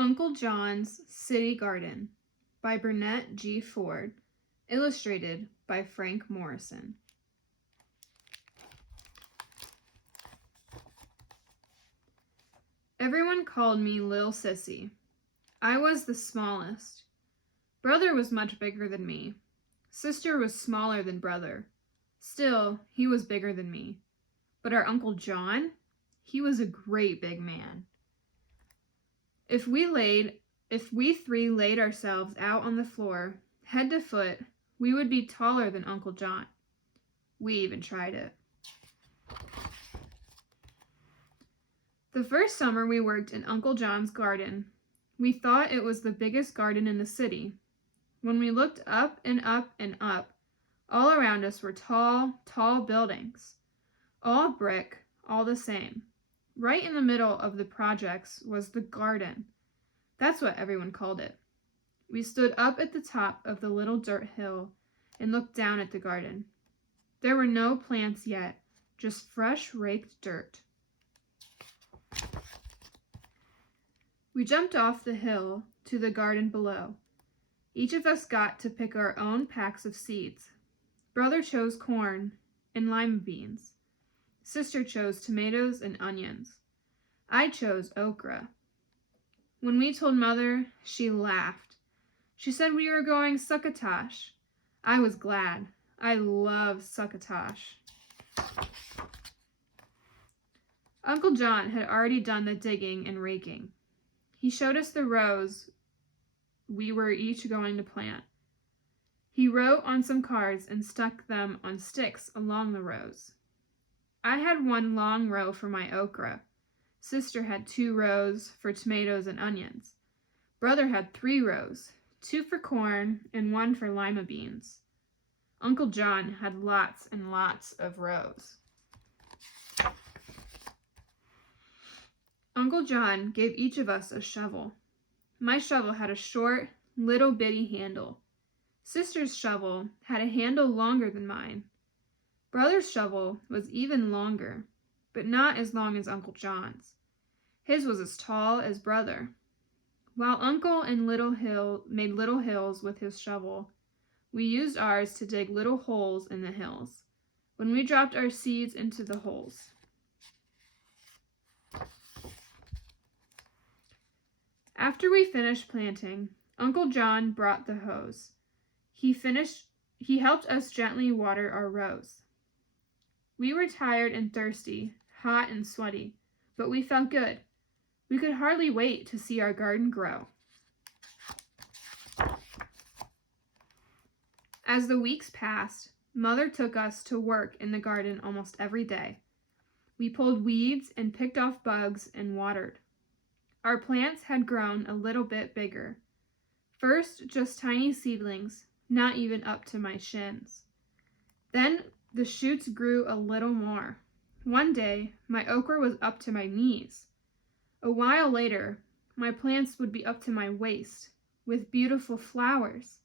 Uncle John's City Garden by Bernette G. Ford, illustrated by Frank Morrison. Everyone called me Lil Sissy. I was the smallest. Brother was much bigger than me. Sister was smaller than brother. Still, he was bigger than me. But our Uncle John, he was a great big man. If we three laid ourselves out on the floor, head to foot, we would be taller than Uncle John. We even tried it. The first summer we worked in Uncle John's garden, we thought it was the biggest garden in the city. When we looked up and up and up, all around us were tall, tall buildings, all brick, all the same. Right in the middle of the projects was the garden. That's what everyone called it. We stood up at the top of the little dirt hill and looked down at the garden. There were no plants yet, just fresh raked dirt. We jumped off the hill to the garden below. Each of us got to pick our own packs of seeds. Brother chose corn and lima beans. Sister chose tomatoes and onions. I chose okra. When we told Mother, she laughed. She said we were going succotash. I was glad. I love succotash. Uncle John had already done the digging and raking. He showed us the rows we were each going to plant. He wrote on some cards and stuck them on sticks along the rows. I had one long row for my okra. Sister had 2 rows for tomatoes and onions. Brother had 3 rows, 2 for corn and 1 for lima beans. Uncle John had lots and lots of rows. Uncle John gave each of us a shovel. My shovel had a short, little bitty handle. Sister's shovel had a handle longer than mine. Brother's shovel was even longer, but not as long as Uncle John's. His was as tall as brother. While Uncle and made little hills with his shovel, we used ours to dig little holes in the hills, when we dropped our seeds into the holes. After we finished planting, Uncle John brought the hose. He helped us gently water our rows. We were tired and thirsty, hot and sweaty, but we felt good. We could hardly wait to see our garden grow. As the weeks passed, Mother took us to work in the garden almost every day. We pulled weeds and picked off bugs and watered. Our plants had grown a little bit bigger. First, just tiny seedlings, not even up to my shins. Then the shoots grew a little more. One day, my okra was up to my knees. A while later, my plants would be up to my waist, with beautiful flowers.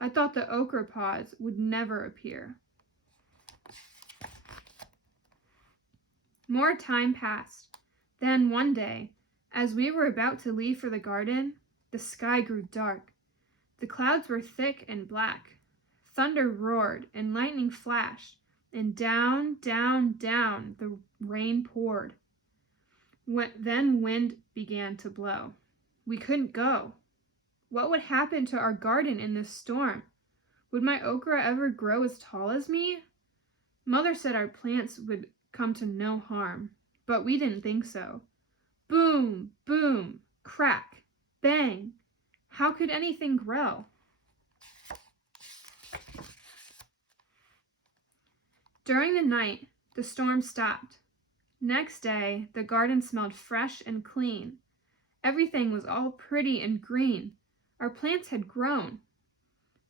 I thought the okra pods would never appear. More time passed. Then one day, as we were about to leave for the garden, the sky grew dark. The clouds were thick and black. Thunder roared and lightning flashed, and down, down, down the rain poured. Then wind began to blow. We couldn't go. What would happen to our garden in this storm? Would my okra ever grow as tall as me? Mother said our plants would come to no harm, but we didn't think so. Boom, boom, crack, bang. How could anything grow? During the night, the storm stopped. Next day, the garden smelled fresh and clean. Everything was all pretty and green. Our plants had grown.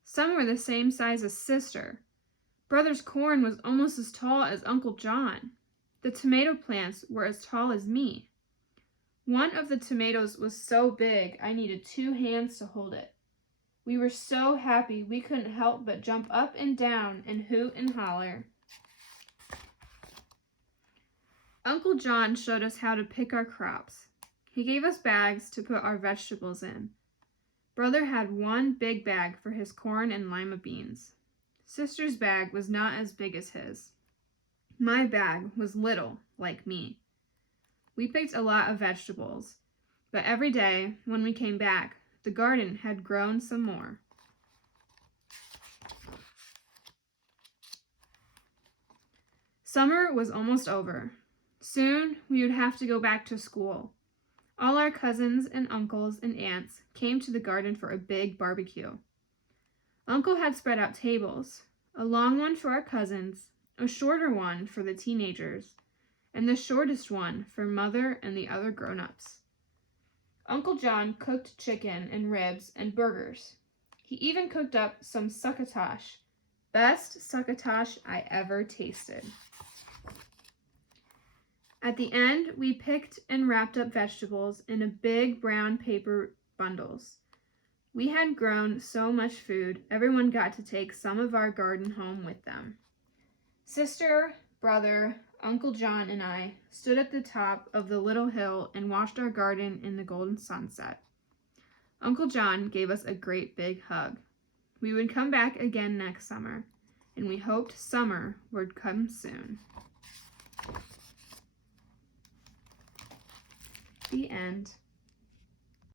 Some were the same size as Sister. Brother's corn was almost as tall as Uncle John. The tomato plants were as tall as me. One of the tomatoes was so big I needed 2 hands to hold it. We were so happy we couldn't help but jump up and down and hoot and holler. Uncle John showed us how to pick our crops. He gave us bags to put our vegetables in. Brother had one big bag for his corn and lima beans. Sister's bag was not as big as his. My bag was little, like me. We picked a lot of vegetables, but every day when we came back, the garden had grown some more. Summer was almost over. Soon we would have to go back to school. All our cousins and uncles and aunts came to the garden for a big barbecue. Uncle had spread out tables, a long one for our cousins, a shorter one for the teenagers, and the shortest one for Mother and the other grown-ups. Uncle John cooked chicken and ribs and burgers. He even cooked up some succotash, best succotash I ever tasted. At the end, we picked and wrapped up vegetables in big brown paper bundles. We had grown so much food, everyone got to take some of our garden home with them. Sister, brother, Uncle John, and I stood at the top of the little hill and watched our garden in the golden sunset. Uncle John gave us a great big hug. We would come back again next summer, and we hoped summer would come soon. The end.